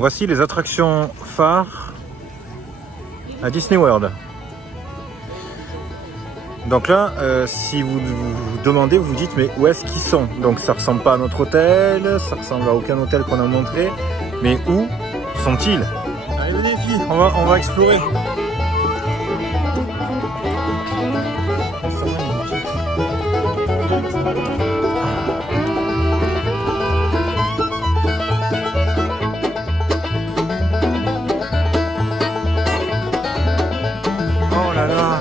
Voici les attractions phares à Disney World. Donc là, si vous vous demandez, vous vous dites mais où est-ce qu'ils sont? Donc ça ressemble pas à notre hôtel, ça ressemble à aucun hôtel qu'on a montré. Mais où sont-ils? Allez venez filles, on va explorer. Oh là là,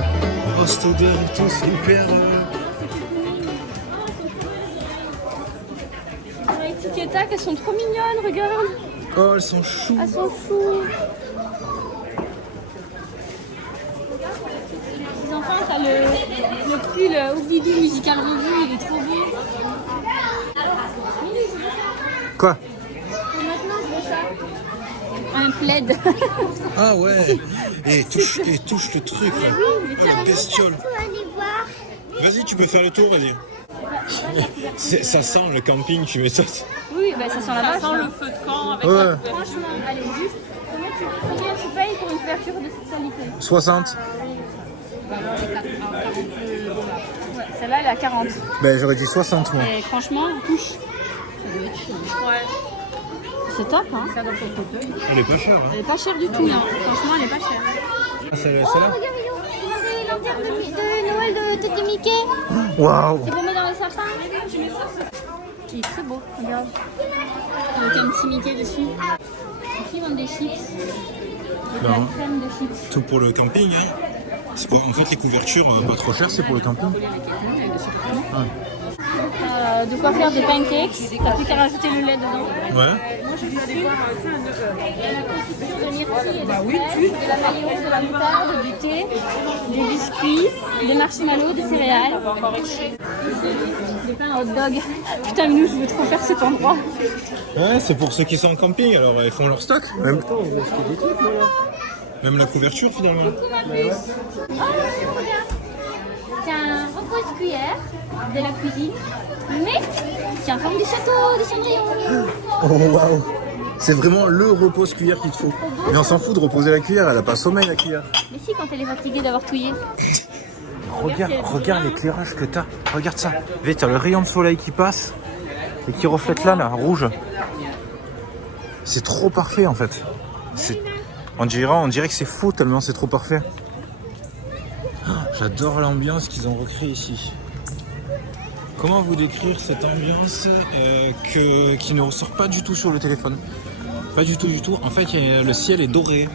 oh cette odeur et tout, c'est hyper... Les Tic Tac, elles sont trop mignonnes, regarde. Oh, elles sont choues. Elles sont choues. Les enfants, t'as le pull Oubidou Musical Revue, il est trop beau. Quoi? Et maintenant, je veux ça. Un plaid. Ah ouais. Et touche le truc. Là. Oh, les bestioles. Vas-y, tu peux faire le tour, vas-y. Ça sent le camping, tu mets ça. Oui, bah ça sent la vache. Ça sent le feu de camp avec Ouais. Franchement, allez, juste, combien tu payes pour une couverture de cette qualité? 60. Ouais, celle-là, elle est à 40. Ben j'aurais dit 60 moi. Et franchement, touche. Ouais. C'est top, hein. Elle est pas chère. Hein. Elle est pas chère du tout, non. Franchement, elle est pas chère. Ah, celle-là. Regarde, les lanternes de Noël de tête de Mickey. Waouh. C'est pour mettre dans le sapin. Il est très beau, regarde. Avec un petit Mickey dessus. Ici, ils vendent des chips. Avec la crème de chips. Tout pour le camping. Hein. C'est pour en fait les couvertures pas trop chères, c'est pour le camping. De quoi faire des pancakes. T'as plus qu'à rajouter le lait dedans. Ouais. Il y a la confiture de myrtille et de fraises, de la maillot, de la moutarde, du thé, des biscuits, des marshmallows, des céréales. Des pains hot dog. Putain, mais nous, je veux trop faire cet endroit. Ouais, c'est pour ceux qui sont en camping, alors ils font leur stock. Même la couverture finalement. Oh, regarde. C'est un repose-cuillère de la cuisine, mais c'est en forme de château, de Cendrillon. Oh waouh. C'est vraiment le repose-cuillère qu'il te faut. Mais on s'en fout de reposer la cuillère, elle a pas sommeil la cuillère. Mais si, quand elle est fatiguée d'avoir touillé. Regarde l'éclairage que t'as. Regarde ça. T'as le rayon de soleil qui passe et qui reflète là, rouge. C'est trop parfait en fait. On dirait que c'est faux tellement c'est trop parfait. Oh, j'adore l'ambiance qu'ils ont recréée ici. Comment vous décrire cette ambiance qui ne ressort pas du tout sur le téléphone? Pas du tout. En fait, le ciel est doré.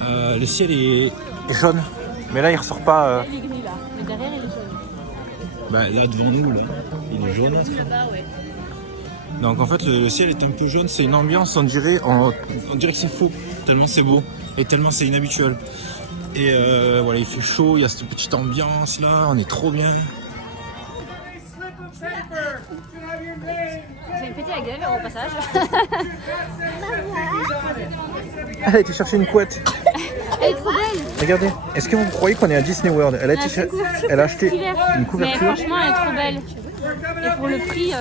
Le ciel est jaune. Mais là, il ressort pas. Il est gris là, mais derrière, il est jaune. Bah, là, devant nous, là, il est jaune. Là-bas, ouais. Donc en fait, le ciel est un peu jaune. C'est une ambiance, on dirait que c'est faux. Tellement c'est beau et tellement c'est inhabituel. Et voilà, il fait chaud. Il y a cette petite ambiance là. On est trop bien. J'ai une pété la gueule au passage. Allez, tu cherches une couette. Elle est trop belle. Regardez, est-ce que vous croyez qu'on est à Disney World? Elle a acheté une couverture. Mais franchement, elle est trop belle. Et pour le prix,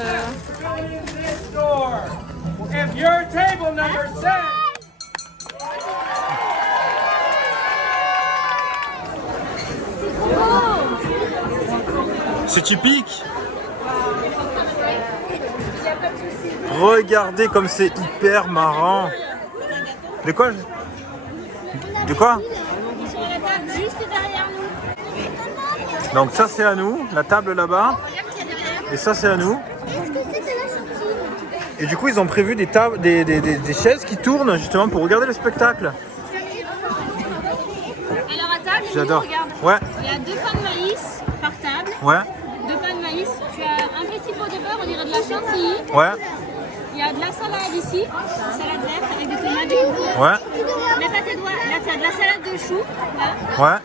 If your table number 7 C'est typique. Regardez comme c'est hyper marrant. De quoi? ils sont à la table juste derrière nous. Donc ça c'est à nous, la table là-bas. Et ça c'est à nous. Et du coup ils ont prévu des tables, des chaises qui tournent justement pour regarder le spectacle. Alors à table, J'adore. regarde. Ouais, Il y a 2 pains de maïs par table. ouais, 2 pains de maïs. Tu as un petit pot de beurre, on dirait de la chantilly. ouais, Il y a de la salade ici, salade verte avec des tomates, des concombres. ouais, Mets pas tes doigts. Là, tu as de la salade de chou, là, ouais.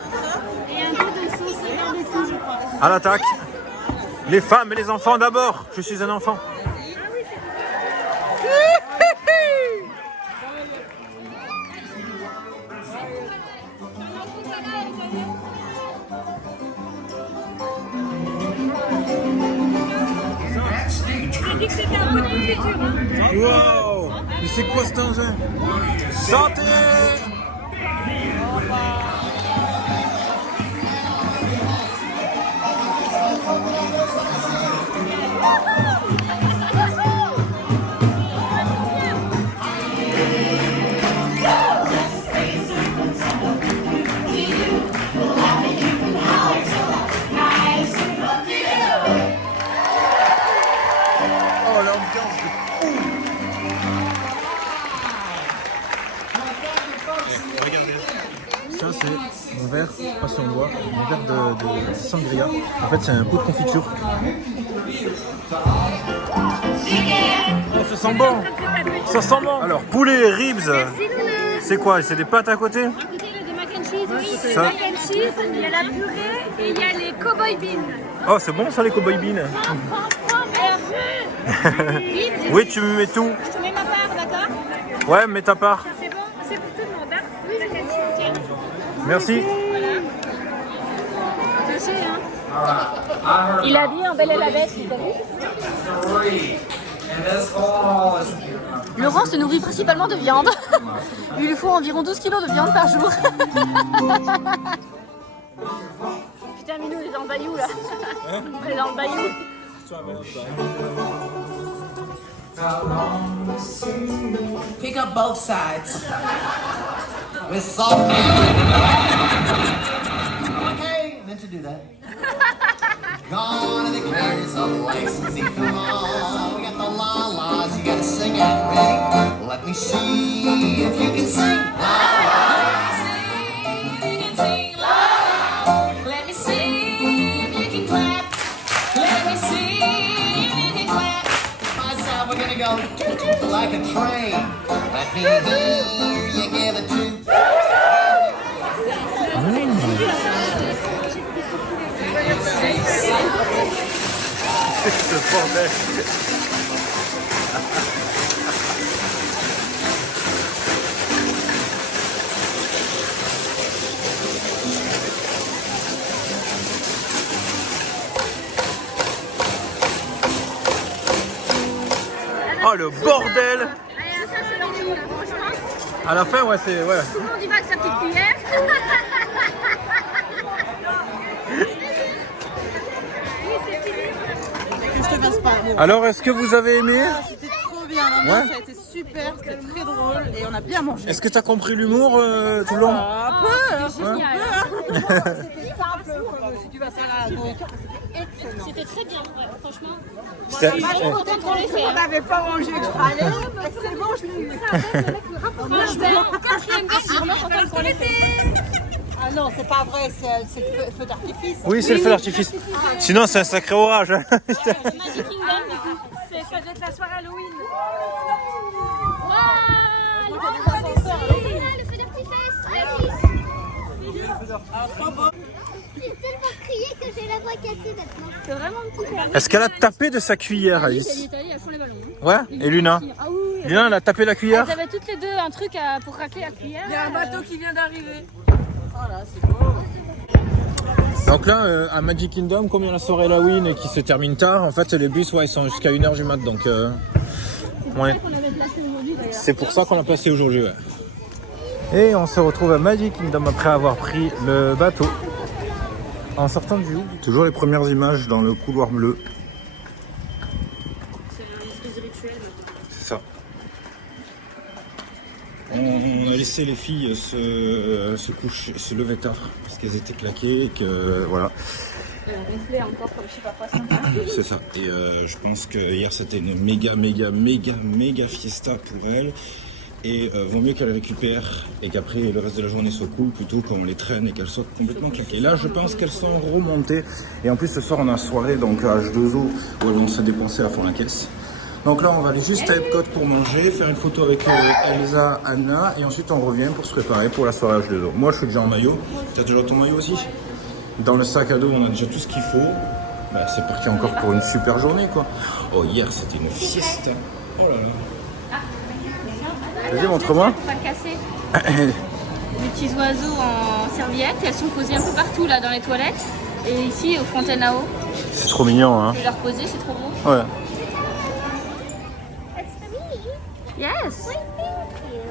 et un peu de sauce barbecue, je crois. À l'attaque. Les femmes et les enfants d'abord. Je suis un enfant. J'ai dit que c'était un peu de futur, hein. Wow. Ils c'est quoi cet engin? Santé! Oh l'ambiance de fou! Regardez. Ça c'est mon verre, je sais pas si on le voit, mon verre de sangria. En fait c'est un pot de confiture. Oh ça sent bon! Ça sent bon! Alors poulet, ribs, c'est quoi? C'est des pâtes à côté? À côté, il y a des mac and cheese, oui. Ça- Mac and cheese, il y a la purée et il y a les cowboy beans. Oh c'est bon ça les cowboy beans? Oui tu me mets tout. Je te mets ma part, d'accord? Ouais mets ta part. C'est bon, c'est pour tout le monde, hein? Oui, mac and cheese, tiens. Merci. Je sais, hein? Il a dit en Belle et la Bête, tu as vu? Laurent se nourrit principalement de viande. Il lui faut environ 12 kilos de viande par jour. Putain, Minou, il est dans le bayou là. Il est dans le bayou. Pick up both sides. With salt. Okay, meant to do that. Gone are the cares of licensing. Come on, we got the la-las, you gotta sing it. Ready? Let me see if you can sing. La-la. Let me see if you can clap. Let me see if you can clap. My side, we're gonna go toot-toot like a train. Let me hear you give it to. Ce bordel. Oh le bordel! Allez, ça c'est l'enjeu là, franchement. À la fin ouais c'est ouais. Tout le monde y va avec sa petite cuillère. Oui, c'est stylé. Je te fasse pas. Bon. Alors est-ce que vous avez aimé? C'était trop bien, l'ambiance Ouais. ça a été super, c'était très drôle et on a bien mangé. Est-ce que t'as compris l'humour tout le long? Un peu, hein, Génial. si tu vas faire la nourriture, c'était excellent. C'était très bien, ouais, franchement. C'était- Je suis contente qu'on l'ait fait. On n'avait pas mangé extra. Allez, c'est bon, je l'ai eu. Moi, je vais en quatrième bête, je suis vraiment contente qu'on l'ait fait. Ah non, c'est pas vrai, c'est le feu d'artifice. Oui c'est le feu d'artifice. Sinon c'est un sacré orage. Le Magic Kingdom, ça doit être la soirée Halloween. Waouh, le feu d'artifice. J'ai tellement crié que j'ai la voix cassée maintenant. C'est vraiment super. Est-ce qu'elle a tapé de sa cuillère Alice? Elle est allée, elles font les ballons. Ouais. Et Luna? Ah oui. Luna elle a tapé la cuillère? Elles avaient toutes les deux un truc pour racler la cuillère. Il y a un bateau qui vient d'arriver. Donc là, à Magic Kingdom, comme il y a la soirée Halloween et qui se termine tard, en fait les bus ouais, ils sont jusqu'à 1h du mat. Donc ouais. Qu'on avait placé aujourd'hui d'ailleurs. C'est pour ça qu'on l'a placé aujourd'hui. Ouais. Et on se retrouve à Magic Kingdom après avoir pris le bateau. En sortant du Louvre. Toujours les premières images dans le couloir bleu. C'est un espèce de rituel. C'est ça. On a laissé les filles se coucher, se lever tard parce qu'elles étaient claquées et que voilà. Gonflé encore comme je sais pas quoi. C'est ça. Et je pense que hier c'était une méga fiesta pour elles. Et vaut mieux qu'elles récupèrent et qu'après le reste de la journée soit cool plutôt qu'on les traîne et qu'elles soient complètement claquées. Là je pense qu'elles sont remontées. Et en plus ce soir on a soirée donc à H2O où elles vont se dépenser à fond la caisse. Donc là on va aller juste à Epcot pour manger, faire une photo avec Elsa, Anna et ensuite on revient pour se préparer pour la soirée H2O. Moi je suis déjà en maillot. T'as déjà ton maillot aussi? Dans le sac à dos on a déjà tout ce qu'il faut. Bah, c'est parti encore pour une super journée quoi. Oh hier c'était une fiesta. Oh là là. Vas-y, montre-moi. Pas casser. Des petits oiseaux en serviette. Elles sont posées un peu partout là dans les toilettes. Et ici aux fontaines à eau. C'est trop mignon hein. Je vais leur poser, c'est trop beau. Ouais. Yes. Why, thank you.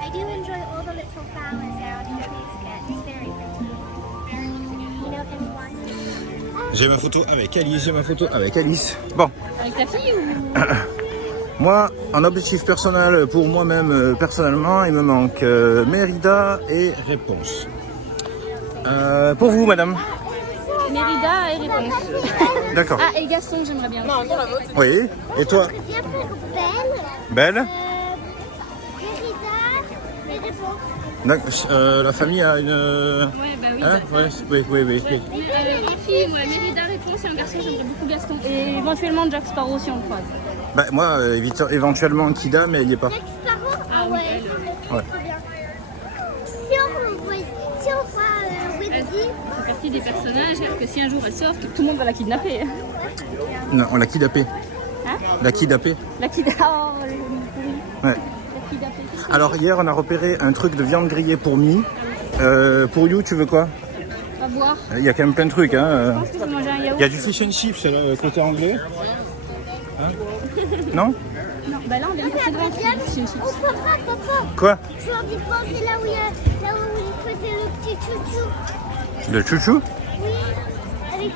I do enjoy all the little flowers out in the basket. It's very pretty. You know, everyone. J'ai ma photo avec Alice, j'ai ma photo avec Alice. Bon, Avec ta fille ou... moi, en objectif personnel, pour moi-même, personnellement, il me manque Mérida et Réponse. Pour vous, madame? Mérida et Réponse. D'accord. Ah, et Gaston, j'aimerais bien. Oui. Et toi? Je viens pour Belle, Belle? Mérida et Réponse. La famille a une... Ouais, bah oui. Hein? Ouais, oui. Une fille, moi, Mérida, Réponse et un garçon, j'aimerais beaucoup Gaston. Et éventuellement Jack Sparrow si on le croise. Bah, moi, éventuellement Kida, mais il n'y est pas. Jack Sparrow. Ah oui, ouais, elle. ça Ouais. serait trop bien. Si on voit Elle Wendy, fait partie des personnages que si un jour elle sort, tout le monde va la kidnapper. Non, on l'a kidnappé. Hein? La kidnappé. La kidnappée. Oh, elle est pourrie. Ouais. La kidnappée. Alors hier, on a repéré un truc de viande grillée pour Mi. Pour You, tu veux quoi? On va voir. Il y a quand même plein de trucs. Hein. Je pense que je vais manger un Il yaourt. y a du fish and chips là, côté anglais. Hein? Non? Non, bah là on vient de passer devant fish and chips. oh papa, Quoi? j'ai envie de manger là où il faisait le petit chouchou. Le chouchou? Oui, avec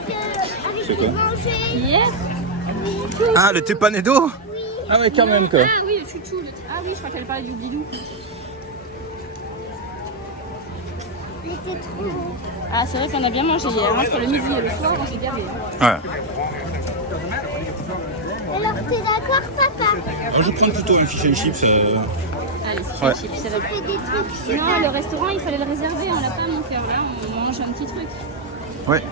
C'est le quoi? manger. Yes. Oui. Ah, le tépanedo? Ah ouais, quand même quoi. Ah oui, le chouchou. Ah oui, je crois qu'elle parlait du bidou. Il était trop bon. Ah, c'est vrai qu'on a bien mangé hier. Entre le midi et le soir, on s'est gavé. Ouais. Alors t'es d'accord papa? Alors, je prends plutôt un fish and chips. Allez, fish Ouais. and chips, c'est la C'est des trucs Non, super. le restaurant, il fallait le réserver. On l'a pas, mon cœur. Là, on mange un petit truc. Ouais.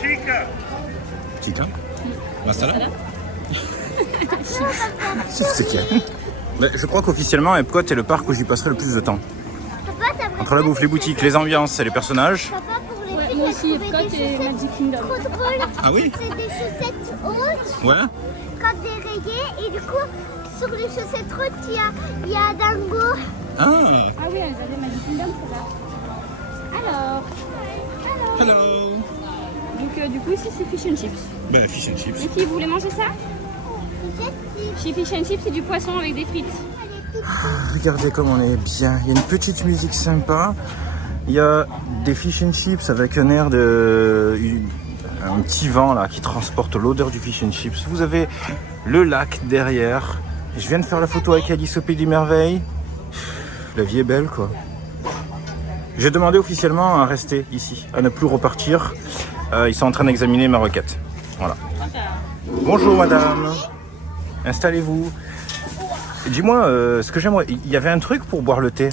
Chica. Chica? Masala? Voilà. C'est qui? Mais je crois qu'officiellement, Epcot est le parc où j'y passerai le plus de temps. Papa, t'aimerais Entre la bouffe, les boutiques, les ambiances et les personnages. Papa, pour les Ouais, filles, moi j'ai aussi, trouvé Epcot des et chaussettes Magic Kingdom. trop drôles. Ah oui? C'est des chaussettes hautes, Ouais. comme des rayées, et du coup, sur les chaussettes hautes, il y a Dingo. Ah. Ah oui, elles avaient Magic Kingdom, c'est là. Alors, Hello. donc du coup, ici, c'est fish and chips. Ben, fish and chips. Les filles, vous voulez manger ça? Chez Fish and Chips, c'est du poisson avec des frites. Regardez comme on est bien. Il y a une petite musique sympa. Il y a des fish and chips avec un air de... un petit vent là qui transporte l'odeur du fish and chips. Vous avez le lac derrière. Je viens de faire la photo avec Alice au Pays des Merveilles. La vie est belle quoi. J'ai demandé officiellement à rester ici, à ne plus repartir. Ils sont en train d'examiner ma requête. Voilà. Bonjour madame. Installez-vous. Dis-moi, ce que j'aimerais... Il y avait un truc pour boire le thé?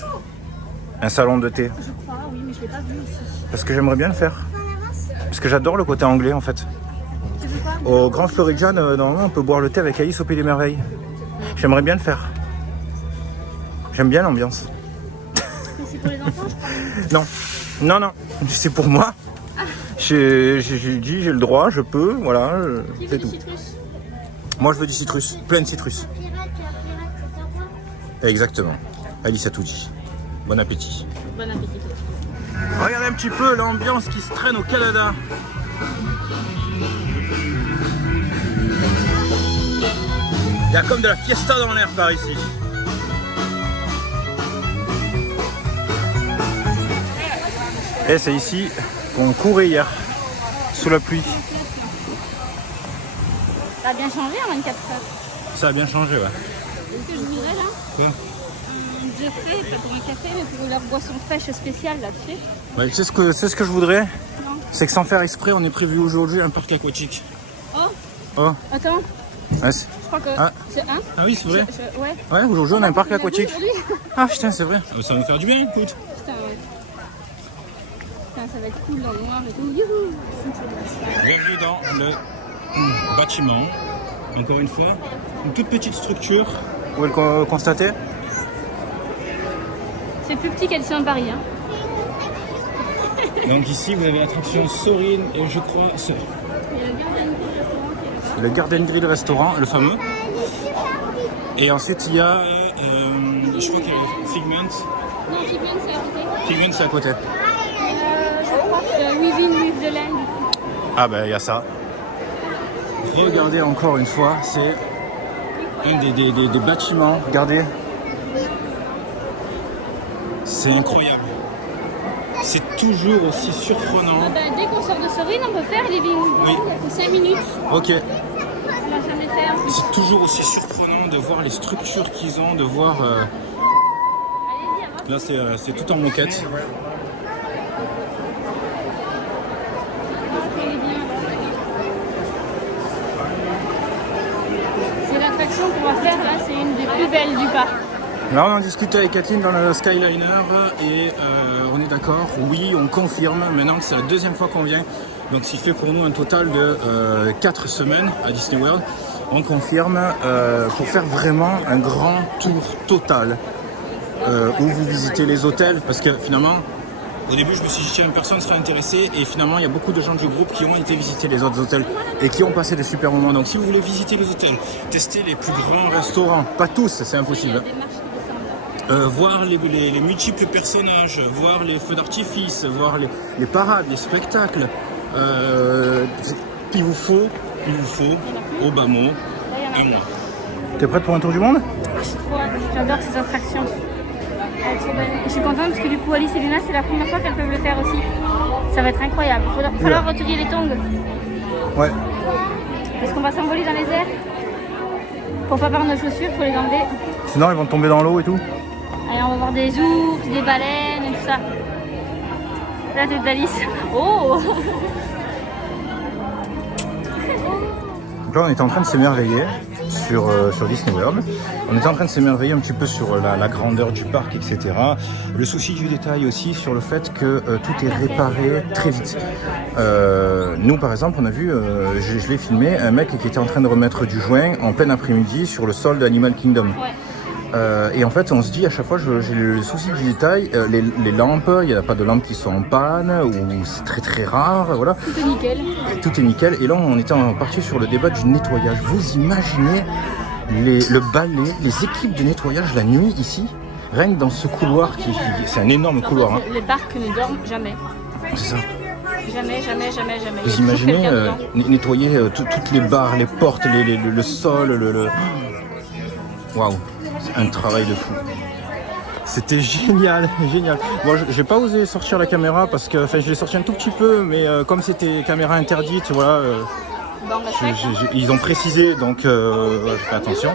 Un salon de thé? Je crois, oui, mais je ne l'ai pas vu ici. Parce que j'aimerais bien le faire. Parce que j'adore le côté anglais en fait. Tu veux quoi? Au Grand Floridian, normalement, on peut boire le thé avec Alice au Pays des Merveilles. J'aimerais bien le faire. J'aime bien l'ambiance. Mais c'est pour les enfants, je crois. Non, c'est pour moi. J'ai dit, j'ai le droit, je peux, voilà, Qui veut c'est du tout. citrus? Moi, je veux du citrus, plein de citrus. Pirate, c'est sympa. Exactement. Alice a tout dit. Bon appétit. Bon appétit. Regardez un petit peu l'ambiance qui se traîne au Canada. Il y a comme de la fiesta dans l'air par ici. Et c'est ici qu'on courait hier, sous la pluie. Ça a bien changé en 24 heures. Ça a bien changé, ouais. Ce que je voudrais là, Quoi? un Jeffrey, pas pour un café, mais pour leur boisson fraîche spéciale là, tu sais. Ouais, c'est ce que je voudrais. Non. C'est que sans faire exprès, on est prévu aujourd'hui un parc aquatique. Oh, Oh, attends, ouais, je crois que Ah. c'est un. ah oui, c'est vrai. Ouais. Ouais, aujourd'hui on a un parc On l'a vu aquatique. aujourd'hui. Ah putain, c'est vrai. Ça va nous faire du bien, écoute. Putain, ouais. Putain, ça va être cool dans le noir et tout. Youhou. Bienvenue dans le bâtiment. Encore une fois, une toute petite structure. Vous pouvez le constater? C'est plus petit qu'Addisneyland Paris, hein. Donc ici, vous avez l'attraction Soarin' et je crois Il y a le Garden Grill restaurant qui est là-bas. le fameux. Et ensuite, il y a, je crois qu'il y a Figment. Non, Figment, c'est à côté. Figment, c'est à côté. Je crois que Within With the Land. Ah ben il y a ça. Regardez encore une fois, c'est un des bâtiments, regardez. C'est incroyable. C'est toujours aussi surprenant. Dès qu'on sort de Sorine, on peut faire Living. Oui. Il y a que 5 minutes. Ok. On va jamais faire. C'est toujours aussi surprenant de voir les structures qu'ils ont, de voir... Allez-y, avant. Là c'est tout en moquette. C'est l'attraction qu'on va faire là, c'est une des plus belles du parc. Là on en discutait avec Kathleen dans le Skyliner et on est d'accord, oui on confirme maintenant que c'est la deuxième fois qu'on vient, donc ce qui fait pour nous un total de 4 semaines à Disney World. On confirme pour faire vraiment un grand tour total où vous visitez les hôtels, parce que finalement au début je me suis dit tiens personne serait intéressé et finalement il y a beaucoup de gens du groupe qui ont été visiter les autres hôtels et qui ont passé des super moments. Donc si vous voulez visiter les hôtels, tester les plus grands restaurants, pas tous c'est impossible, voir les multiples personnages, voir les feux d'artifice, voir les parades, les spectacles, il vous faut au bas mot un mois. T'es prête pour un tour du monde? J'ai trop hâte. J'adore ces attractions. Elle est trop belle. Et je suis contente parce que du coup Alice et Luna c'est la première fois qu'elles peuvent le faire aussi. Ça va être incroyable. Il va falloir retirer les tongs. Ouais. Est-ce qu'on va s'envoler dans les airs? Pour pas perdre nos chaussures, faut les enlever. Sinon ils vont tomber dans l'eau et tout. Allez, on va voir des ours, des baleines et tout ça. La tête d'Alice. Oh! Donc là on était en train de s'émerveiller sur Disney World. On était en train de s'émerveiller un petit peu sur la grandeur du parc, etc. Le souci du détail aussi sur le fait que tout est réparé très vite. Nous par exemple on a vu, je l'ai filmé, un mec qui était en train de remettre du joint en plein après-midi sur le sol d'Animal Kingdom. Ouais. Et en fait on se dit à chaque fois j'ai le souci du détail, les lampes, il n'y a pas de lampes qui sont en panne ou c'est très très rare, voilà. Tout est nickel. Tout est nickel. Et là on était parti sur le débat du nettoyage. Vous imaginez le balai, les équipes de nettoyage la nuit ici, rien que dans ce couloir c'est un énorme couloir. Hein. Les parcs ne dorment jamais. C'est ça. Jamais. Vous imaginez nettoyer toutes les barres, les portes, le sol, Waouh, c'est un travail de fou. C'était génial. Bon, j'ai pas osé sortir la caméra parce que, je l'ai sorti un tout petit peu, mais comme c'était caméra interdite, voilà, ils ont précisé, donc je fais attention.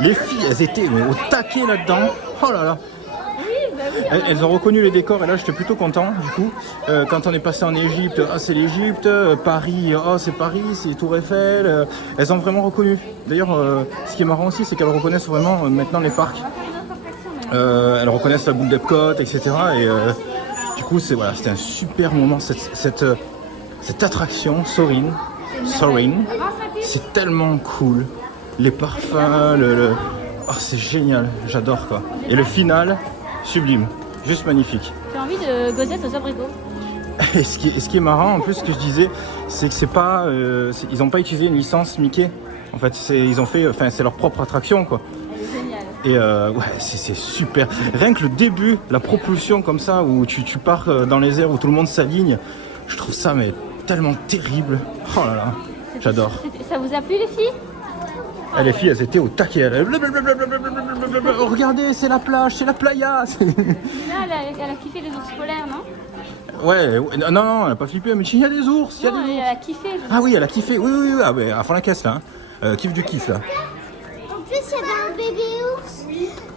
Les filles, elles étaient au taquet là-dedans. Oh là là. Elles ont reconnu les décors et là j'étais plutôt content du coup. Quand on est passé en Égypte, c'est l'Égypte, Paris, c'est Paris, c'est Tour Eiffel. Elles ont vraiment reconnu. D'ailleurs, ce qui est marrant aussi, c'est qu'elles reconnaissent vraiment maintenant les parcs. Elles reconnaissent la boule d'Epcot, etc. Et du coup, c'était un super moment cette attraction, Soarin', c'est tellement cool. Les parfums, c'est génial, j'adore quoi. Et le final, sublime, juste magnifique. J'ai envie de gosettes aux abricots. Et ce qui est marrant en plus, ce que je disais, c'est que c'est pas, ils n'ont pas utilisé une licence Mickey. En fait, c'est leur propre attraction quoi. Et c'est super. Rien que le début, la propulsion comme ça, où tu pars dans les airs, où tout le monde s'aligne, je trouve ça mais tellement terrible. Oh là là, j'adore. Ça vous a plu les filles? Les filles, elles étaient au taquet. Oh, regardez, c'est la plage, c'est la playa. Là, elle a kiffé les ours polaires, non? Ouais, non, elle a pas flippé, mais il y a des ours, il y a des ours. Elle a kiffé. Ah oui, elle a kiffé, oui, ah, ouais, à fond la caisse là. Kiff du kiff là. En plus, il y avait un bébé ours.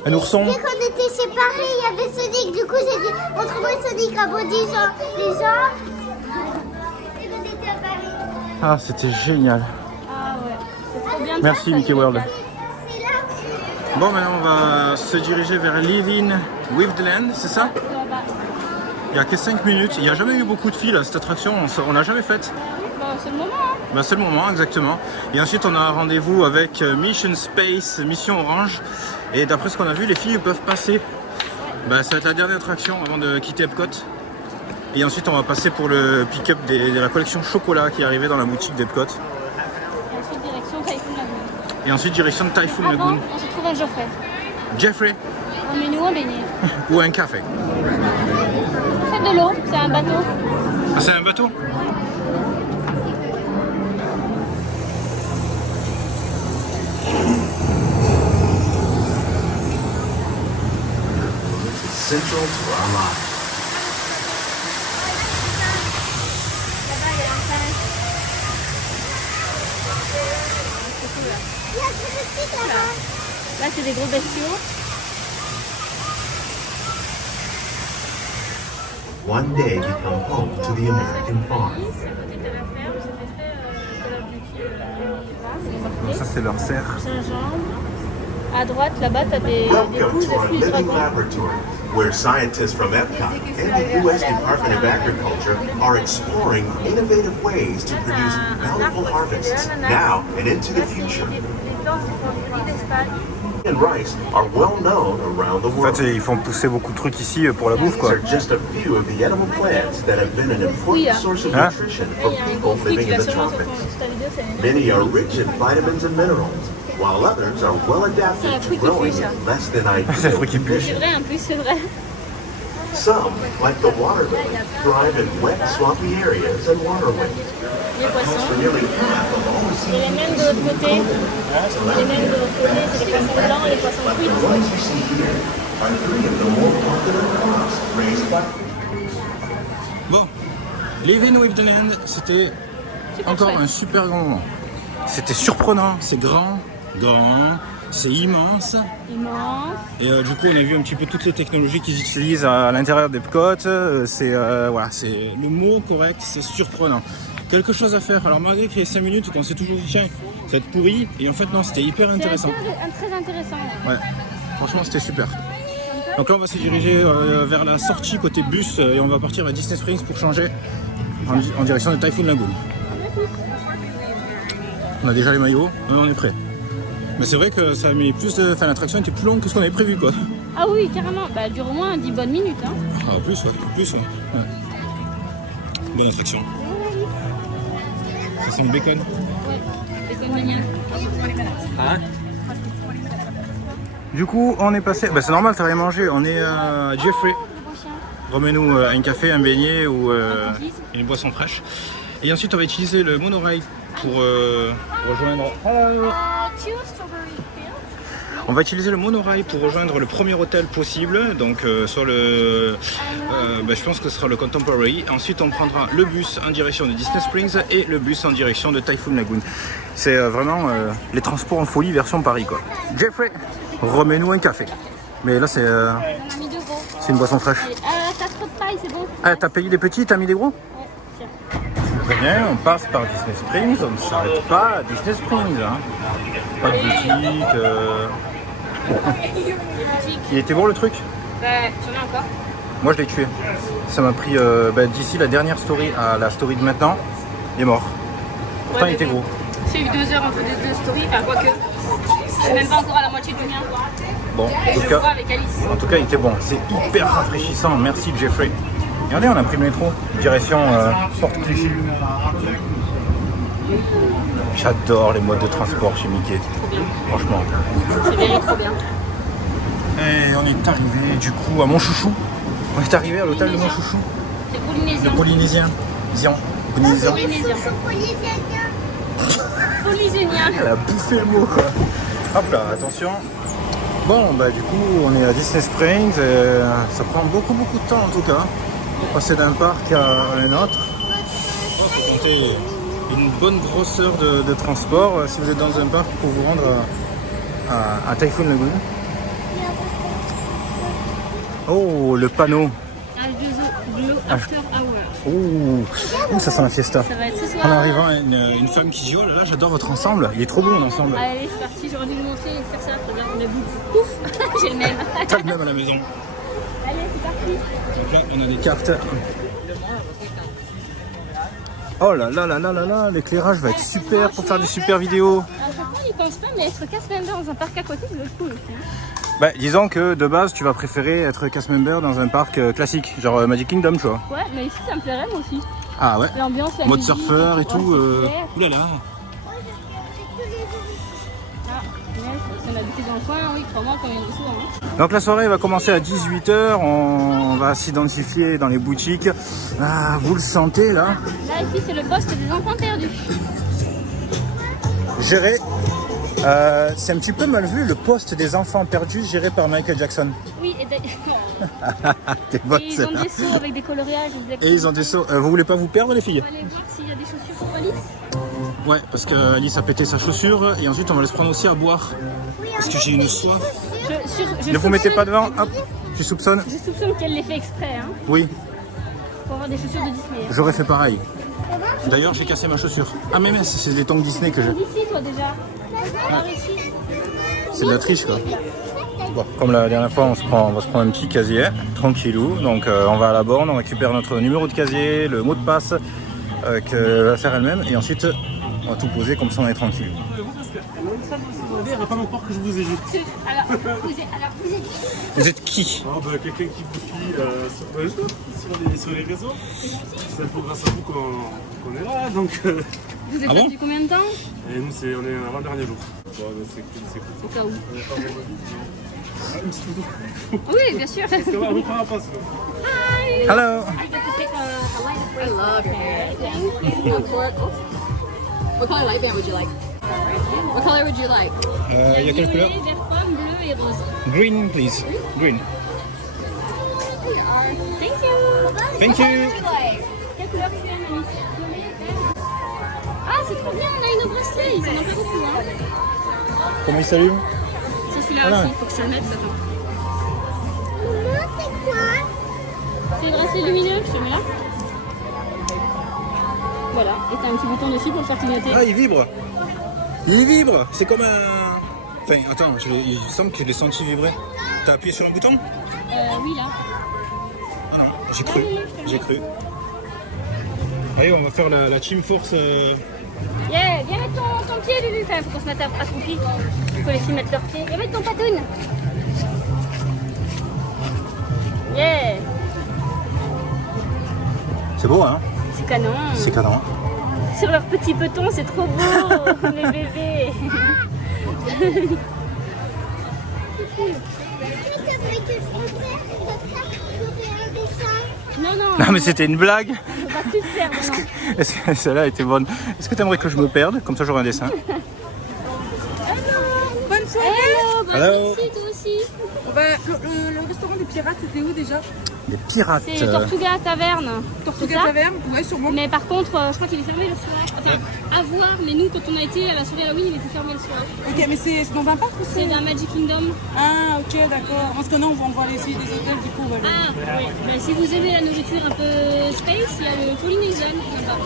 Un ourson. Dès qu'on était séparés, il y avait Sonic. Du coup, j'ai dit, montre-moi Sonic à body, les gens. Et qu'on était à Paris. Ah, c'était génial. Ah ouais, c'est trop bien. Merci Mickey World. C'est là. Bon, maintenant on va se diriger vers Living Wonderland, c'est ça? Il n'y a que 5 minutes. Il n'y a jamais eu beaucoup de files à cette attraction, on l'a jamais faite. C'est le moment, hein. C'est le moment, exactement. Et ensuite, on a un rendez-vous avec Mission Space, Mission Orange. Et d'après ce qu'on a vu, les filles peuvent passer. Ça va être la dernière attraction avant de quitter Epcot. Et ensuite, on va passer pour le pick-up de la collection chocolat qui est arrivée dans la boutique d'Epcot. Et ensuite, direction Typhoon Lagoon. Et ensuite, direction de Typhoon Lagoon. On se trouve à Geoffrey. Jeffrey. Un menu ou un beignet? Ou un café. C'est de l'eau, c'est un bateau. Ah, c'est un bateau? central to our lives. Là-bas, il y a un palace. Là, c'est des gros bestiaux. One day you come home to the American farm. Ça, c'est leur serre. Gingembre. À droite, là-bas, t'as des Welcome poules to our de fruits du living dragon. laboratory, where scientists from Epcot and the U.S. Department of Agriculture are exploring innovative ways to produce bountiful harvests now and into the future. And rice are well known around the En world. fait, ils font pousser beaucoup de trucs ici pour la bouffe, These quoi. are just a few of the edible plants that have been an important source of Huh? nutrition Il for y a un people gros fruit, living tu in l'as the sûrement sur tropics. ta vidéo, c'est... Many are rich in vitamins and minerals, while others are well adapted to growing in less than C'est le fruit ideal. qui pue. C'est vrai, en plus, c'est vrai. Some, like the water lily, thrive in wet, swampy areas and waterways. Les poissons. For nearly half of all the Et les mêmes de l'autre côté. Les mêmes de l'autre côté, c'est les poissons blancs et les poissons the fruits. ones you see here are 3 of the more popular crops raised by Bon, Living with the Land, c'était encore un super grand moment. C'était surprenant, c'est grand, c'est immense. Immense. Et du coup, on a vu un petit peu toutes les technologies qu'ils utilisent à l'intérieur d'Epcot. Voilà, c'est le mot correct, c'est surprenant. Quelque chose à faire. Alors malgré qu'il y ait 5 minutes, qu'on s'est toujours dit tiens, ça va être pourri. Et en fait non, c'était hyper intéressant. C'est très intéressant. Ouais, franchement c'était super. Donc là on va se diriger vers la sortie côté bus et on va partir à Disney Springs pour changer en direction de Typhoon Lagoon. On a déjà les maillots, on est prêt. Mais c'est vrai que ça a mis plus de... Enfin l'attraction était plus longue que ce qu'on avait prévu quoi. Ah oui, carrément. Bah, elle dure au moins 10 bonnes minutes. Hein. Ah plus ouais. Bonne attraction. Ça sent le bacon. Ouais, bacon mignon. Du coup on est passé, bah, c'est normal t'as rien mangé, on est à Jeffrey. Remets-nous un café, un beignet ou une boisson fraîche. Et ensuite on va utiliser le monorail pour rejoindre... On va utiliser le monorail pour rejoindre le premier hôtel possible, donc soit le... je pense que ce sera le Contemporary. Ensuite on prendra le bus en direction de Disney Springs et le bus en direction de Typhoon Lagoon. C'est vraiment les transports en folie version Paris quoi. Jeffrey, remets-nous un café. Mais là c'est On a mis 2 gros. c'est une boisson fraîche. T'as trop de paille, c'est bon. Ah t'as payé les petits, t'as mis les gros? Ouais, tiens. Très bien, on passe par Disney Springs, on ne s'arrête pas à Disney Springs. Hein. Pas de boutique. Il était bon le truc? Bah, tu en as encore. Moi je l'ai tué. Ça m'a pris d'ici la dernière story à la story de maintenant, il est mort. Pourtant il était gros. J'ai eu 2 heures entre les 2 stories, enfin quoique. Je suis même pas encore à la moitié du mien. Bon, Et je le vois avec Alice. en tout cas il était bon. C'est hyper rafraîchissant, merci Jeffrey. Regardez, on a pris le métro, direction Porte Clichy. J'adore les modes de transport chez Mickey. Franchement. C'est vraiment trop bien. Et on est arrivé du coup à Montchouchou. On est arrivé à l'hôtel de Montchouchou. C'est polynésien. Le Polynésien. Polynésien. Polynésien. Polysénien. Elle a bouffé le mot quoi. Hop là, attention. Bon bah du coup on est à Disney Springs et ça prend beaucoup de temps en tout cas. Pour passer d'un parc à un autre. Il faut compter une bonne grosseur de transport si vous êtes dans un parc pour vous rendre à Typhoon Lagoon. Oh le panneau. Glow After Hour. Oh ça sent la fiesta. Ça va être ce soir. En arrivant, une femme qui dit oh là là j'adore votre ensemble, il est trop beau mon ensemble. Allez, c'est parti, j'aurais dû le monter et faire ça. Regarde, on a bout. Ouf, j'ai le même. T'as le même à la maison. Allez, c'est parti. Donc là on a des cartes. Oh là là là là là là, l'éclairage va être super pour faire des super vidéos. À chaque fois, ils pensent pas, mais être cast member dans un parc à côté, c'est cool aussi. Hein. Bah, disons que de base, tu vas préférer être cast member dans un parc classique, genre Magic Kingdom, tu vois. Ouais, mais ici, ça me plairait moi aussi. Ah ouais. L'ambiance, la Mode musique, surfeur et tout. c'est super. Oulala. Ah, si on habite dans le coin, oui, crois-moi qu'on est souvent. Hein. Donc la soirée va commencer à 18h, on va s'identifier dans les boutiques. Ah, vous le sentez là? Là, ici, c'est le poste des enfants perdus. Géré C'est un petit peu mal vu le poste des enfants perdus géré par Michael Jackson. Oui, et T'es bonne, ils ont celle-là. des seaux avec des coloriages. Et ils ont des sauts. Vous voulez pas vous perdre les filles? On va aller voir s'il y a des chaussures pour Alice. Ouais, parce que Alice a pété sa chaussure et ensuite on va aller se prendre aussi à boire. Parce que j'ai une soif. Ne vous mettez pas devant, hop, tu soupçonnes? Je soupçonne qu'elle les fait exprès, hein, Oui, pour avoir des chaussures de Disney. j'aurais fait pareil. D'ailleurs, j'ai cassé ma chaussure. Ah mais mince, c'est les tongs Disney que j'ai. D'ici, toi déjà. Par ici. C'est de la triche quoi. Bon, comme la dernière fois, on va se prendre un petit casier, tranquillou. Donc on va à la borne, on récupère notre numéro de casier, le mot de passe qu'elle va faire elle-même. Et ensuite, on va tout poser comme ça on est tranquille. Il n'y a pas longtemps que je vous ai vu. Alors, vous êtes Vous êtes qui? Quelqu'un qui vous suit sur les réseaux. C'est un peu grâce à vous qu'on est là. Donc, Vous êtes Ah là bon depuis combien de temps? et nous, on est avant-dernier jour. Bon, c'est cool. Au cas où. Une petite photo. Oui, bien sûr. Parce qu'on ne prend pas. Hello. I love it. What color light band would you like? What color would you like? Il y a quelle couleur? Violet, vert pomme, bleu et rose. Green, please. Green. Thank you. Thank you. Quelle couleur tu aimes, Alice? Violet, vert. Ah, c'est trop bien, on a une bracelet. Ils en ont pas beaucoup, hein. Comment il s'allume? C'est celui-là Voilà. aussi, il faut que je le mette. Attends. Maman, c'est quoi? C'est le bracelet lumineux, je te le mets là. Voilà, et t'as un petit bouton dessus pour le faire clignoter. Ah, il vibre. Il vibre. C'est comme un... Enfin, attends, il semble que je l'ai senti vibrer. T'as appuyé sur un bouton? Oui, là. Ah non, j'ai cru. J'ai cru. Allez, on va faire la Team Force. Yeah, viens mettre ton pied, Lulu. Enfin, faut qu'on se mette accroupi. Il faut les filles mettre leurs pieds. Viens mettre ton patoune. Yeah. C'est beau, hein? C'est canon. C'est canon. Sur leurs petits petons, c'est trop beau, les bébés. Non, non. Non, mais c'était une blague. On va plus faire maintenant. Est-ce que celle-là était bonne? Est-ce que tu aimerais que je me perde? Comme ça, j'aurai un dessin. Bonne soirée. Hello, bonne Hello. ici, toi aussi. Le restaurant des pirates, c'était où déjà? Des pirates. C'est Tortuga Taverne. Tortuga C'est ça Taverne? Ouais, sûrement. Mais par contre, je crois qu'il est fermé le soir. Enfin, à voir, mais nous, quand on a été à la soirée Halloween, il était fermé le soir. Ok, mais c'est dans un parc ou C'est dans Magic Kingdom. Ah, ok, d'accord. Parce que non, on va aller essayer des hôtels, du coup, on va aller. Ah, oui. Mais si vous aimez la nourriture un peu space, il y a le Polynesian.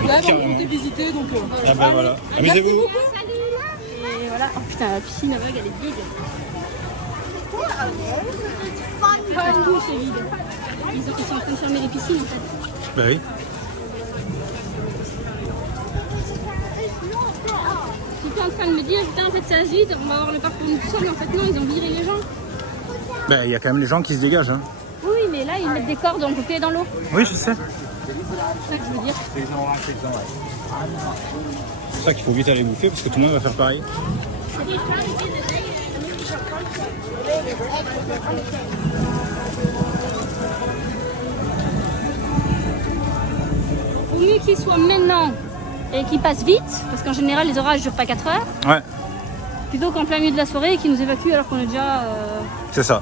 Ouais, on va monter visiter, donc... Ah ben voilà. Amusez-vous. Et voilà. Oh putain, la piscine aveugle, elle est vide. Tout c'est vide. Ils sont en train de fermer les piscines en fait. Bah oui. J'étais en train de me dire, putain, en fait c'est vide, on va avoir le parc pour nous tout seul, mais en fait non, ils ont viré les gens. Bah il y a quand même les gens qui se dégagent. Hein. Oui, mais là ils mettent des cordes, on peut pied dans l'eau. Oui, je sais. C'est ça que je veux dire. C'est pour ça qu'il faut vite aller bouffer parce que tout le monde va faire pareil. Vaut mieux qu'ils soient maintenant et qu'ils passent vite, parce qu'en général les orages durent pas 4 heures, Ouais, plutôt qu'en plein milieu de la soirée et qu'ils nous évacuent alors qu'on est déjà... c'est ça.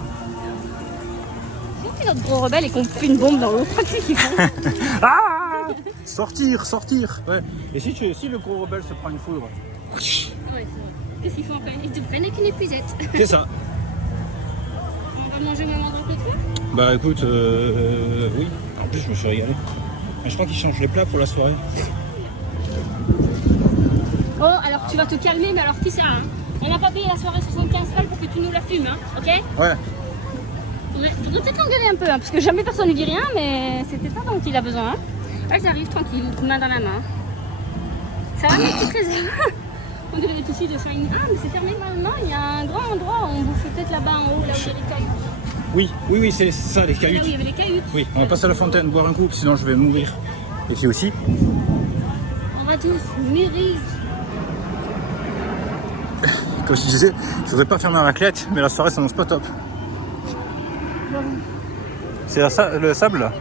Si on fait notre gros rebelle et qu'on fait une bombe dans l'eau, qu'est-ce qu'ils font? Ah, sortir. Ouais. Et si le gros rebelle se prend une foudre? Ouais, c'est vrai. Qu'est-ce qu'ils font après? Ils te prennent avec une épuisette. C'est ça. On va manger au même endroit que toi? Bah écoute, oui. En plus je me suis régalé. Je crois qu'ils changent les plats pour la soirée. Oh, alors tu vas te calmer, mais alors qui ça hein? On n'a pas payé la soirée 75 balles pour que tu nous la fumes, hein, ok? Ouais. Faudrait peut-être l'engueuler un peu, hein, parce que jamais personne ne lui dit rien, mais c'était ça dont il a besoin. Hein. Elles arrivent tranquille, main dans la main. Ça va, mes petits trésors? On dirait des ici de Shiny. Ah, mais c'est fermé maintenant, il y a un grand endroit où on bouffe peut-être là-bas en haut, là où il y a les cailloux. Oui, c'est ça, les Là où cahutes. il y avait les cailloux. Oui, on va passer à la fontaine, boire un coup, sinon je vais mourir. Et puis aussi. On va tous mûrir. Comme je disais, je voudrais pas faire ma raclette, mais la soirée s'annonce pas top. C'est le sable là?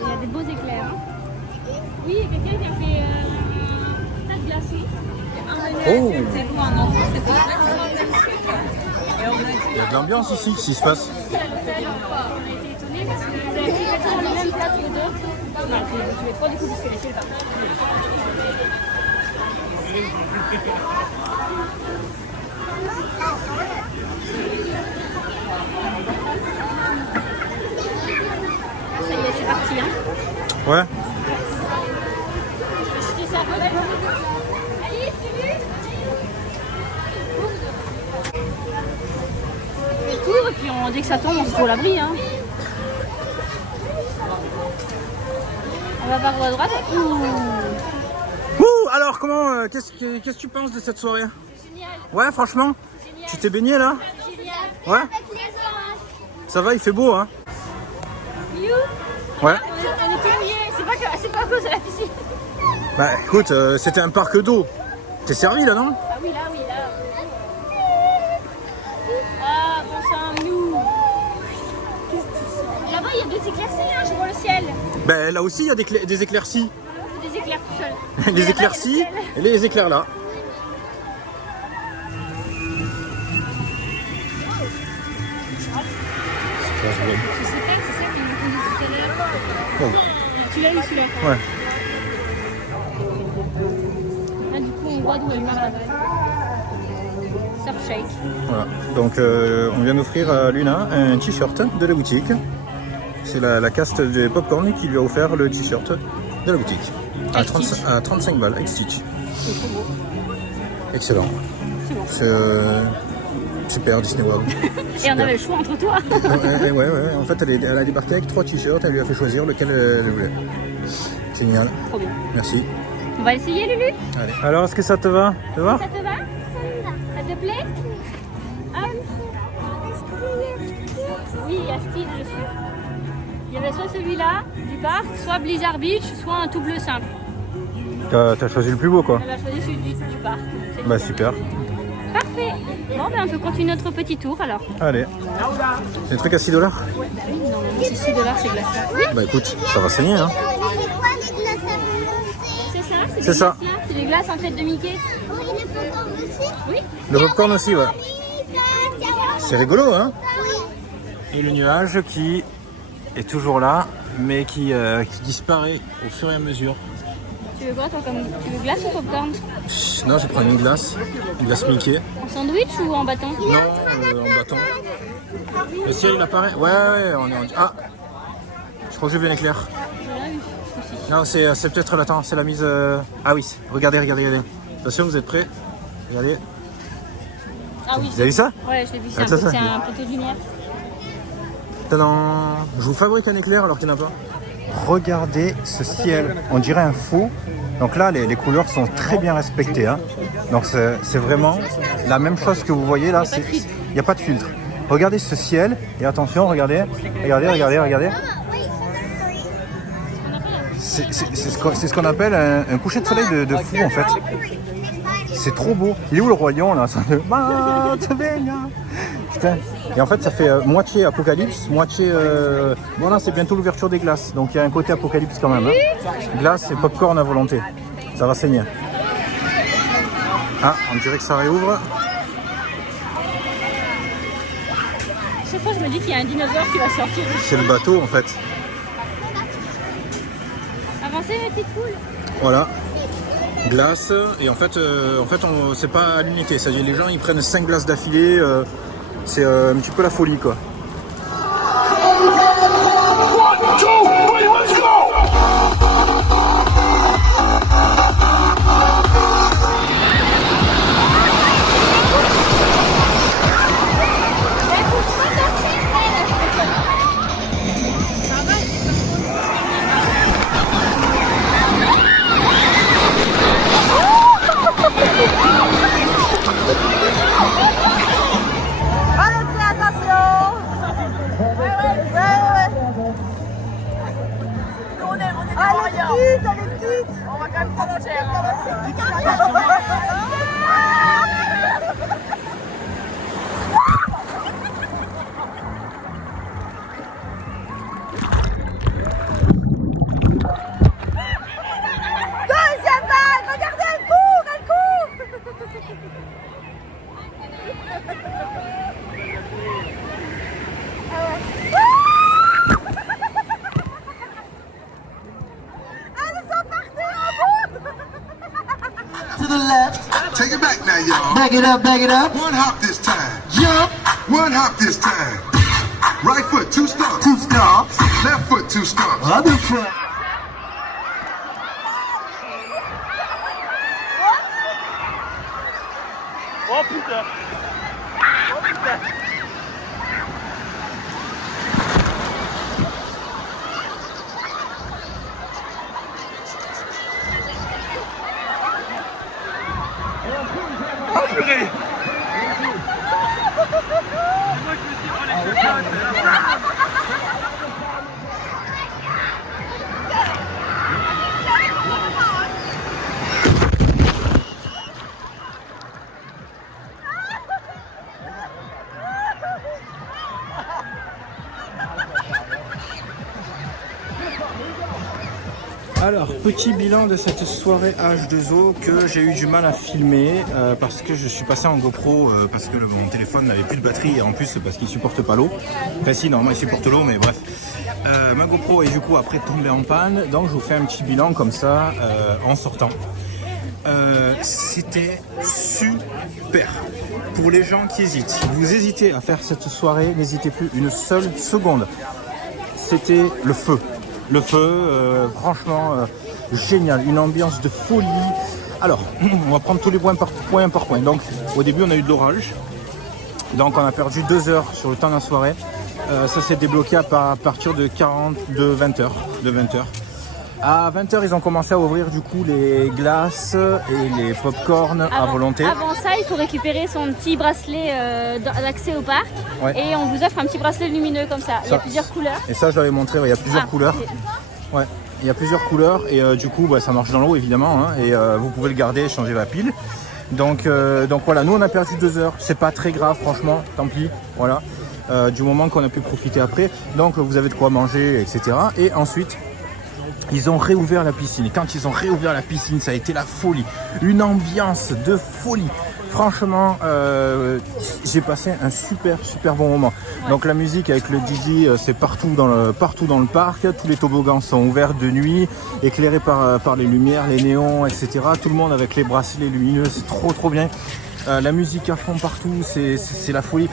Il y a des beaux éclairs. Hein. Oui, il y a quelqu'un qui a fait un tas de glaçons. Oh! Il y a de l'ambiance ici, qu'est-ce qui se passe? On a été étonnés parce que vous avez pris exactement le même plat tous les deux. Non, je vais pas du coup parce que les filles, ça y est, c'est parti, hein. Ouais. Je te sers. Allez, suivi. On fait le tour et puis dès que ça tombe, on se fout à l'abri, hein. On va par où à droite. Ouh. Ouh, alors comment, qu'est-ce que tu penses de cette soirée? Génial. Ouais, franchement. Génial. Tu t'es baigné là? Génial. Ouais. Avec les oranges. Ça va, il fait beau, hein? You. Ouais. On était mouillés, c'est pas à cause de la piscine. Bah écoute, c'était un parc d'eau. T'es servi là, non? Ah oui, là, oui, là. Ah, bon sang, nous. Là-bas, il y a des éclaircies, hein, je vois le ciel. Bah là aussi, il y a des éclaircies. Des éclairs tout seuls. Les éclaircies et les éclairs là. Je sais pas, c'est ça qui m'a conduit tout à l'heure. Oh. Tu l'as eu celui-là? Ouais. Là, du coup, on voit d'où elle part la balle. Surf Shake. Voilà. Donc on vient d'offrir à Luna un t-shirt de la boutique. C'est la caste de Popcorn qui lui a offert le t-shirt de la boutique. À 35 balles, avec Stitch. C'est trop beau. Excellent. C'est bon. C'est super Disney World. Et on avait le choix entre toi. Ouais. En fait, elle a débarqué avec 3 t-shirts, elle lui a fait choisir lequel elle voulait. C'est génial. Trop bien. Merci. On va essayer, Lulu? Allez. Alors, est-ce que ça te va? Tu vois? Ça te va? Ça te plaît? Ah oui, il y a Steve dessus. Il y avait soit celui-là, du parc, soit Blizzard Beach, soit un tout bleu simple. T'as choisi le plus beau, quoi. Elle a choisi celui du parc. C'est Bah super. super. Parfait. Bon, ben on peut continuer notre petit tour alors. Allez. C'est un truc à 6 $? Bah oui, non, mais c'est 6 $, c'est glacé. Oui, Bah écoute, ça va saigner, hein. c'est ça. C'est des ça. glaciers, c'est des glaces en tête de Mickey. Oui. Le popcorn aussi, ouais. C'est rigolo, hein. Et le nuage qui est toujours là, mais qui disparaît au fur et à mesure. Tu veux quoi toi comme... Tu veux glace ou popcorn? Non, je prends une glace Mickey. En sandwich ou en bâton? Non, en bâton. Le ciel, il apparaît. Ouais, on est en... Ah, je crois que j'ai vu un éclair. Non, c'est peut-être l'attente, c'est la mise... Ah oui, regardez. Attention, vous êtes prêts? Regardez. Ah oui. Vous avez vu ça? Ouais, je l'ai vu, c'est Ah, ça. un poteau de lumière. Tadam! Je vous fabrique un éclair alors qu'il n'y en a pas. Regardez ce ciel, on dirait un faux. Donc là, les couleurs sont très bien respectées, hein. Donc c'est vraiment la même chose que vous voyez là. Il n'y a pas de filtre. Regardez ce ciel et attention, regardez. C'est ce qu'on appelle un coucher de soleil de fou en fait. C'est trop beau. Il est où le roi lion là? Putain. Et en fait ça fait moitié apocalypse, moitié... Voilà, c'est bientôt l'ouverture des glaces. Donc il y a un côté apocalypse quand même. Hein. Glace et popcorn à volonté. Ça va saigner. Ah, on dirait que ça réouvre. Chaque fois je me dis qu'il y a un dinosaure qui va sortir. C'est le bateau en fait. Avancez mes petites poules. Voilà. Glace. Et en fait c'est pas à l'unité. C'est-à-dire les gens ils prennent 5 glaces d'affilée. C'est un petit peu la folie quoi. Attention! To the left. Take it back now, y'all. Back it up, back it up. One hop this time. Jump. One hop this time. Right foot, 2 stumps. 2 stomps. Left foot, 2 stumps. Other foot. Oh putain. Oh putain. Oh purée. Alors, petit bilan de cette soirée H2O que j'ai eu du mal à filmer parce que je suis passé en GoPro parce que mon téléphone n'avait plus de batterie et en plus parce qu'il supporte pas l'eau. Enfin si, normalement il supporte l'eau, mais bref. Ma GoPro est du coup après tombée en panne, donc je vous fais un petit bilan comme ça en sortant. C'était super. Pour les gens qui hésitent, si vous hésitez à faire cette soirée, n'hésitez plus une seule seconde. C'était le feu. Le feu, franchement, génial, une ambiance de folie. Alors, on va prendre tous les points par point. Donc, au début, on a eu de l'orage. Donc, on a perdu 2 heures sur le temps de la soirée. Ça s'est débloqué à partir de 20 heures. À 20 heures, ils ont commencé à ouvrir du coup les glaces et les pop-corn à volonté. Avant ça, il faut récupérer son petit bracelet d'accès au parc. Ouais. Et on vous offre un petit bracelet lumineux comme ça. Il y a plusieurs couleurs. Et ça, je l'avais montré, il y a plusieurs couleurs. Okay. Ouais, il y a plusieurs couleurs et du coup, ça marche dans l'eau évidemment. Hein, et vous pouvez le garder et changer la pile. Donc voilà, nous on a perdu 2 heures. C'est pas très grave, franchement, tant pis. Voilà, du moment qu'on a pu profiter après. Donc vous avez de quoi manger, etc. Et ensuite, ils ont réouvert la piscine. Et quand ils ont réouvert la piscine, ça a été la folie. Une ambiance de folie. Franchement, j'ai passé un super bon moment. Ouais. Donc la musique avec le DJ, c'est partout dans le parc. Tous les toboggans sont ouverts de nuit, éclairés par les lumières, les néons, etc. Tout le monde avec les bracelets lumineux, c'est trop bien. La musique à fond partout, c'est la folie.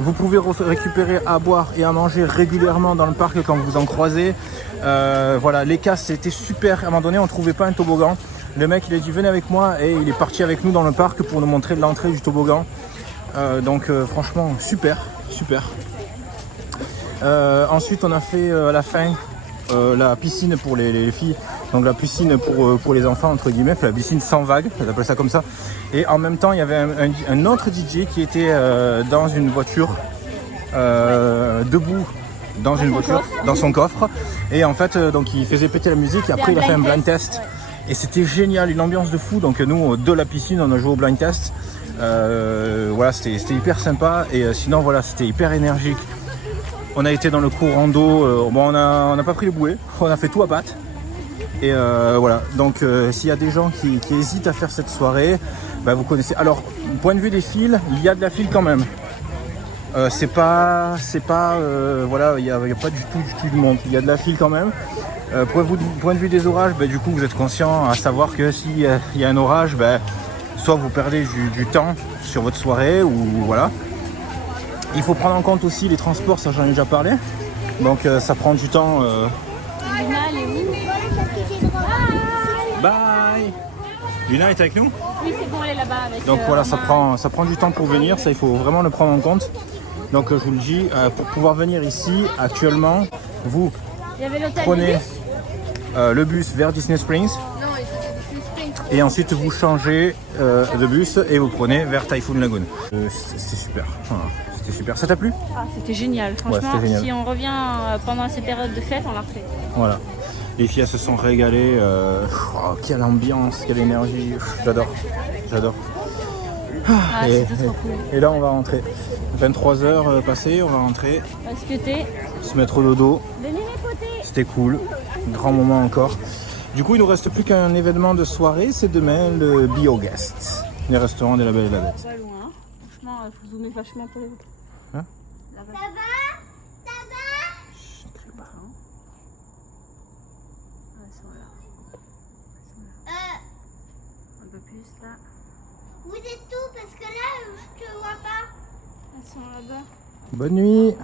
Vous pouvez récupérer à boire et à manger régulièrement dans le parc quand vous en croisez. Voilà, les casses c'était super. À un moment donné, on ne trouvait pas un toboggan. Le mec il a dit venez avec moi et il est parti avec nous dans le parc pour nous montrer l'entrée du toboggan. Donc franchement super. Ensuite on a fait à la fin la piscine pour les filles. Donc la piscine pour les enfants entre guillemets, la piscine sans vagues, on appelle ça comme ça. Et en même temps il y avait un autre DJ qui était dans une voiture, debout dans une voiture, dans son coffre. Et en fait donc il faisait péter la musique et après il a fait un blind test. Et c'était génial, une ambiance de fou. Donc nous de la piscine on a joué au blind test. Voilà, c'était hyper sympa et sinon voilà, c'était hyper énergique. On a été dans le cours rando, bon, on n'a pas pris le bouée, on a fait tout à pattes. Et voilà, donc s'il y a des gens qui hésitent à faire cette soirée, vous connaissez. Alors, point de vue des files, il y a de la file quand même. C'est pas voilà, il n'y a pas du tout de monde. Il y a de la file quand même. Point de vue des orages, du coup, vous êtes conscient à savoir que s'il y a un orage, soit vous perdez du temps sur votre soirée ou voilà. Il faut prendre en compte aussi les transports, ça j'en ai déjà parlé. Donc ça prend du temps. Luna, elle est où? Bye. Luna est avec nous? Oui, c'est bon, elle est là-bas. Donc voilà, ça prend du temps pour venir, ça il faut vraiment le prendre en compte. Donc je vous le dis, pour pouvoir venir ici, actuellement, vous prenez le bus vers Disney Springs. Et ensuite vous changez de bus et vous prenez vers Typhoon Lagoon. C'était super. Voilà. C'était super. Ça t'a plu? C'était génial. Franchement, génial. Si on revient pendant ces périodes de fête, on la refait. Voilà. Les filles elles se sont régalées. Quelle ambiance, quelle énergie. J'adore. C'était trop cool. Et là on va rentrer. 23h passées, on va rentrer. On va se cuter. Se mettre au dodo. C'était cool. Grand moment encore. Du coup, il nous reste plus qu'un événement de soirée, c'est demain le BioGuest, les restaurants de La Belle et la Bête. Pas loin. Franchement, il faut zoomer vachement pour les autres. Hein? Là-bas. Ça va? Ça va? Elles sont là. Un peu plus là. Vous êtes où? Parce que là, je te vois pas. Elles sont là-bas. Bonne nuit.